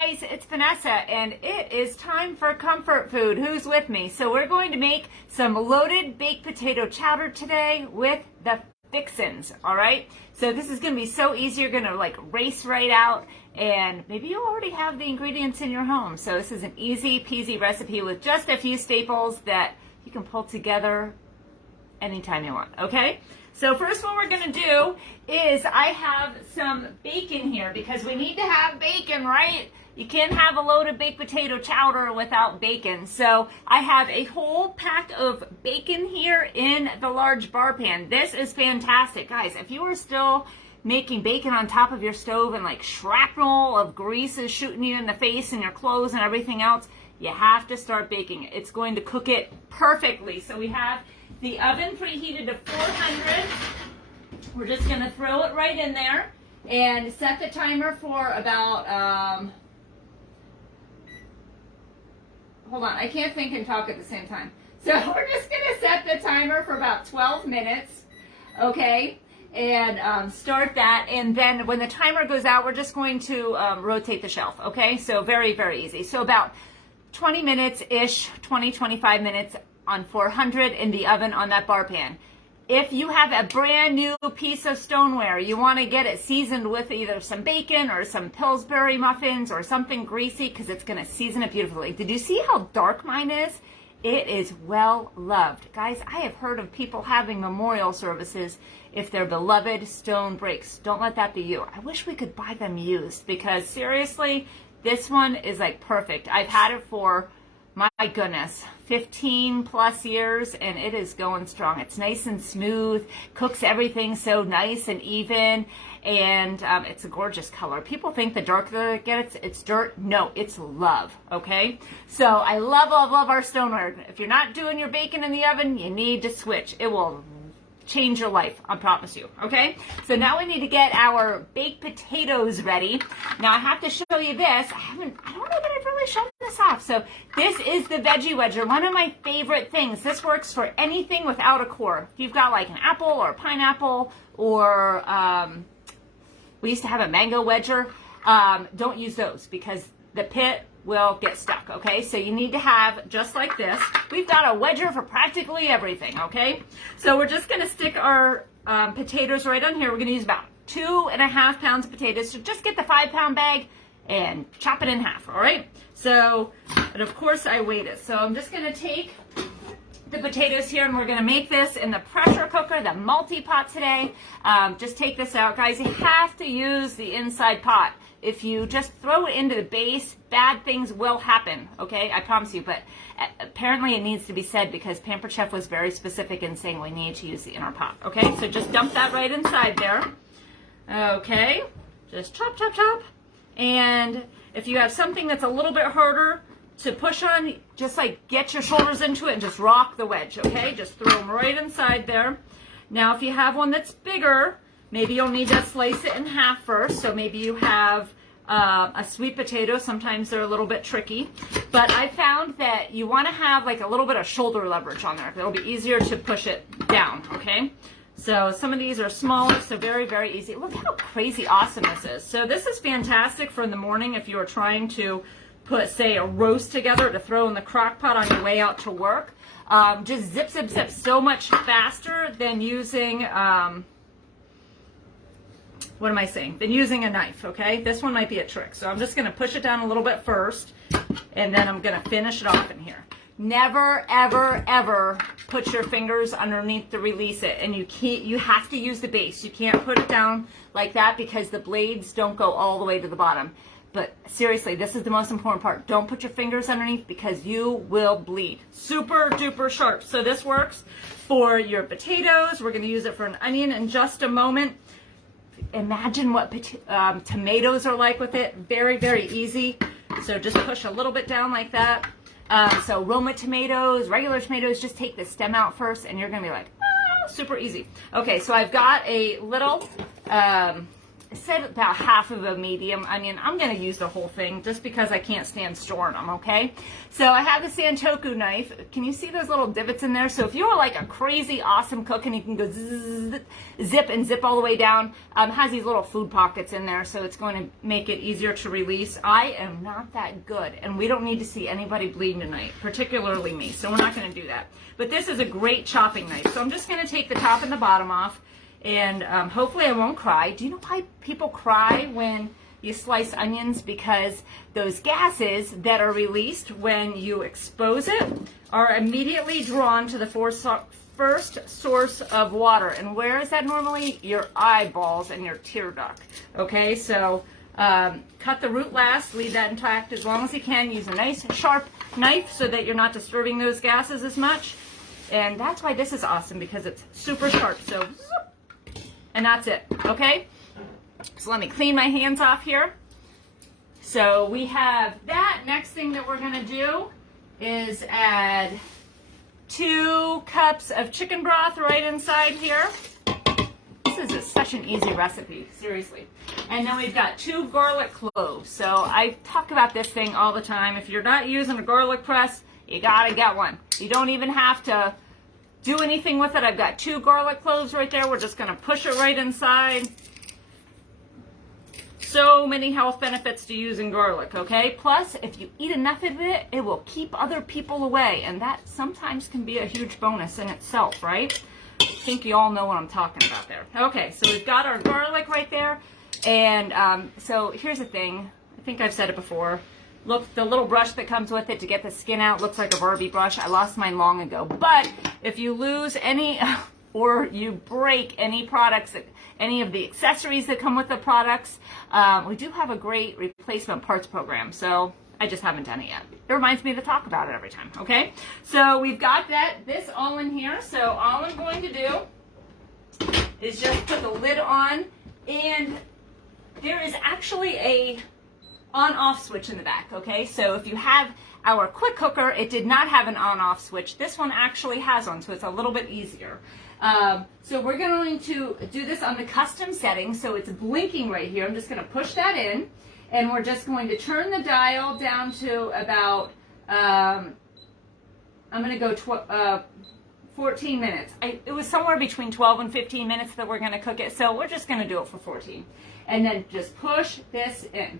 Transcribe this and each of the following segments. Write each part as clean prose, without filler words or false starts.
Guys, it's Vanessa, and it is time for comfort food. Who's with me? So we're going to make some loaded baked potato chowder today with the fixins, all right? So this is going to be so easy. You're going to like race right out, and maybe you already have the ingredients in your home. So this is an easy peasy recipe with just a few staples that you can pull together anytime you want, okay? So first what we're going to do is I have some bacon here because we need to have bacon, right? You can't have a loaded baked potato chowder without bacon. So I have a whole pack of bacon here in the large bar pan. This is fantastic. Guys, if you are still making bacon on top of your stove and like shrapnel of grease is shooting you in the face and your clothes and everything else, you have to start baking it. It's going to cook it perfectly. So we have the oven preheated to 400. We're just going to throw it right in there and set the timer for about, hold on, I can't think and talk at the same time. So we're just going to set the timer for about 12 minutes, okay, and start that. And then when the timer goes out, we're just going to rotate the shelf, okay? So very, very easy. So about 20 minutes-ish, 20, 25 minutes on 400 in the oven on that bar pan. If you have a brand new piece of stoneware, you want to get it seasoned with either some bacon or some Pillsbury muffins or something greasy because it's going to season it beautifully. Did you see how dark mine is? It is well loved. Guys, I have heard of people having memorial services if their beloved stone breaks. Don't let that be you. I wish we could buy them used because seriously, this one is like perfect. I've had it for, my goodness, 15 plus years, and it is going strong. It's nice and smooth, cooks everything so nice and even, and it's a gorgeous color. People think the darker it gets, it's dirt. No, it's love, okay? So I love, love, love our stoneware. If you're not doing your bacon in the oven, you need to switch. It will change your life, I promise you, okay? So now we need to get our baked potatoes ready. Now I have to show you this. I don't know that I've really shown this off. So this is the veggie wedger, one of my favorite things. This works for anything without a core. If you've got like an apple or a pineapple or we used to have a mango wedger, don't use those because the pit will get stuck, okay? So you need to have just like this. We've got a wedger for practically everything, okay? So we're just gonna stick our potatoes right on here. We're gonna use about 2.5 pounds of potatoes. So just get the 5-pound bag and chop it in half, all right? So, and of course I weighed it. So I'm just gonna take the potatoes here and we're gonna make this in the pressure cooker, the multi-pot today. Just take this out, guys. You have to use the inside pot. If you just throw it into the base, bad things will happen, okay? I promise you, but apparently it needs to be said because Pampered Chef was very specific in saying we need to use the inner pot, okay? So just dump that right inside there, okay? Just chop, chop, chop. And if you have something that's a little bit harder to push on, just like get your shoulders into it and just rock the wedge, okay? Just throw them right inside there. Now, if you have one that's bigger, maybe you'll need to slice it in half first. So maybe you have a sweet potato. Sometimes they're a little bit tricky. But I found that you want to have like a little bit of shoulder leverage on there. It'll be easier to push it down, okay? So some of these are smaller, so very, very easy. Look how crazy awesome this is. So this is fantastic for in the morning if you are trying to put, say, a roast together to throw in the crock pot on your way out to work. Just zip, zip, zip. So much faster than using... what am I saying? Than using a knife, okay? This one might be a trick. So I'm just gonna push it down a little bit first, and then I'm gonna finish it off in here. Never, ever, ever put your fingers underneath to release it, and you have to use the base. You can't put it down like that because the blades don't go all the way to the bottom. But seriously, this is the most important part. Don't put your fingers underneath because you will bleed. Super duper sharp. So this works for your potatoes. We're gonna use it for an onion in just a moment. Imagine what tomatoes are like with it. Very, very easy. So just push a little bit down like that. So Roma tomatoes, regular tomatoes, just take the stem out first and you're going to be like, oh, super easy. Okay, so I've got a little said about half of a medium onion. I'm going to use the whole thing just because I can't stand storing them, okay? So I have the Santoku knife. Can you see those little divots in there? So if you're like a crazy awesome cook and you can go zip all the way down, has these little food pockets in there, so it's going to make it easier to release. I am not that good, and we don't need to see anybody bleeding tonight, particularly me, so we're not going to do that. But this is a great chopping knife. So I'm just going to take the top and the bottom off, and hopefully I won't cry. Do you know why people cry when you slice onions? Because those gases that are released when you expose it are immediately drawn to the first source of water. And where is that normally? Your eyeballs and your tear duct. Okay, so cut the root last, leave that intact as long as you can. Use a nice sharp knife so that you're not disturbing those gases as much. And that's why this is awesome, because it's super sharp. So, and that's it, okay? So let me clean my hands off here. So we have that. Next thing that we're gonna do is add 2 cups of chicken broth right inside here. This is such an easy recipe, seriously. And then we've got 2 garlic cloves. So I talk about this thing all the time. If you're not using a garlic press, you gotta get one. You don't even have to do anything with it. I've got 2 garlic cloves right there. We're just gonna push it right inside. So many health benefits to using garlic, okay? Plus, if you eat enough of it, it will keep other people away, and that sometimes can be a huge bonus in itself, right? I think you all know what I'm talking about there. Okay, so we've got our garlic right there, and so here's the thing. I think I've said it before. Look, the little brush that comes with it to get the skin out looks like a Barbie brush. I lost mine long ago, but if you lose any or you break any products, any of the accessories that come with the products, we do have a great replacement parts program, so I just haven't done it yet. It reminds me to talk about it every time, okay? So we've got this all in here, so all I'm going to do is just put the lid on, and there is actually a on-off switch in the back, okay? So if you have our quick cooker, it did not have an on-off switch. This one actually has one, so it's a little bit easier. So we're going to do this on the custom setting, so it's blinking right here. I'm just going to push that in, and we're just going to turn the dial down to about, I'm going to go 14 minutes. It was somewhere between 12 and 15 minutes that we're going to cook it, so we're just going to do it for 14. And then just push this in.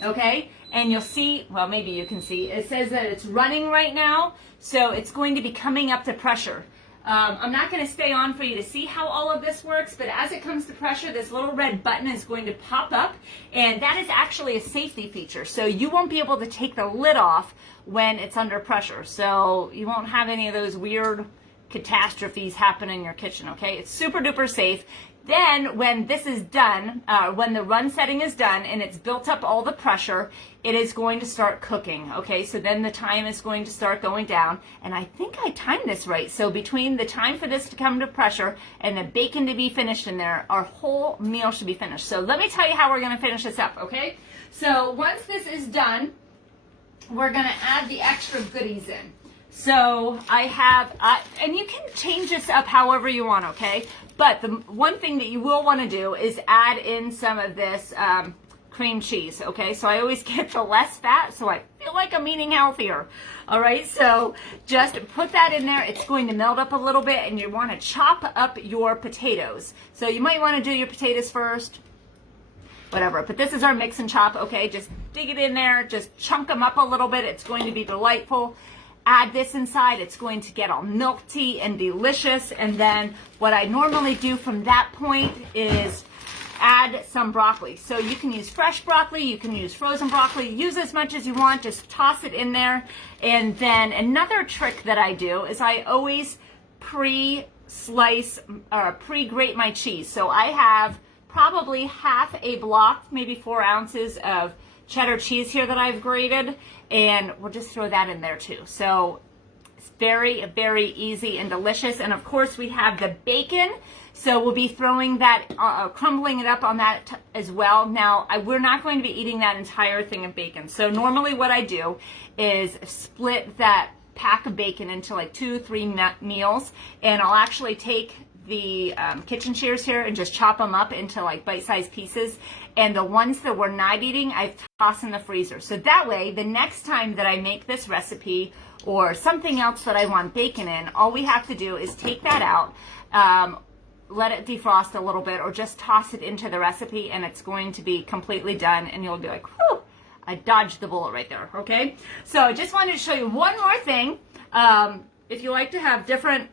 Okay, and you'll see, well, maybe you can see, it says that it's running right now, so it's going to be coming up to pressure. I'm not going to stay on for you to see how all of this works, but as it comes to pressure, this little red button is going to pop up, and that is actually a safety feature, so you won't be able to take the lid off when it's under pressure, so you won't have any of those weird catastrophes happen in your kitchen, okay? It's super duper safe. Then when this is done, when the run setting is done and it's built up all the pressure, it is going to start cooking, okay? So then the time is going to start going down, and I think I timed this right. So between the time for this to come to pressure and the bacon to be finished in there, our whole meal should be finished. So let me tell you how we're gonna finish this up, okay? So once this is done, we're gonna add the extra goodies in. So I have, and you can change this up however you want, okay? But the one thing that you will want to do is add in some of this cream cheese, okay? So I always get the less fat, so I feel like I'm eating healthier. All right, so just put that in there. It's going to melt up a little bit, and you want to chop up your potatoes. So you might want to do your potatoes first, whatever. But this is our mix and chop, okay? Just dig it in there, just chunk them up a little bit. It's going to be delightful. Add this inside, it's going to get all milky and delicious. And then what I normally do from that point is add some broccoli. So you can use fresh broccoli, you can use frozen broccoli, use as much as you want, just toss it in there. And then another trick that I do is I always pre-grate my cheese. So I have probably half a block, maybe 4 ounces of cheddar cheese here that I've grated, and we'll just throw that in there too. So it's very, very easy and delicious. And of course we have the bacon, so we'll be throwing that, crumbling it up on that as well. Now we're not going to be eating that entire thing of bacon. So normally what I do is split that pack of bacon into like 2-3 meals, and I'll actually take the kitchen shears here and just chop them up into like bite-sized pieces. And the ones that we're not eating, I toss in the freezer. So that way, the next time that I make this recipe or something else that I want bacon in, all we have to do is take that out, let it defrost a little bit, or just toss it into the recipe, and it's going to be completely done. And you'll be like, whew, I dodged the bullet right there, okay? So I just wanted to show you one more thing. If you like to have different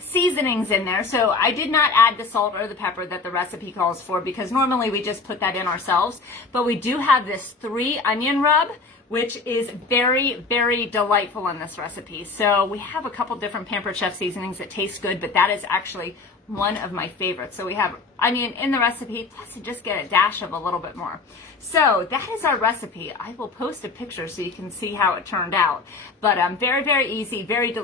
seasonings in there, so I did not add the salt or the pepper that the recipe calls for, because normally we just put that in ourselves, but we do have this 3 onion rub, which is very, very delightful in this recipe. So we have a couple different Pampered Chef seasonings that taste good, but that is actually one of my favorites. So we have onion in the recipe, plus you just get a dash of a little bit more. So that is our recipe. I will post a picture so you can see how it turned out. But very, very easy, very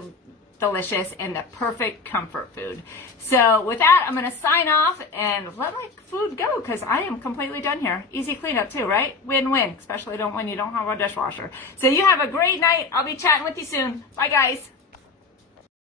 delicious, and the perfect comfort food. So with that, I'm going to sign off and let my food go, because I am completely done here. Easy cleanup too, right? Win-win, especially when you don't have a dishwasher. So you have a great night. I'll be chatting with you soon. Bye, guys.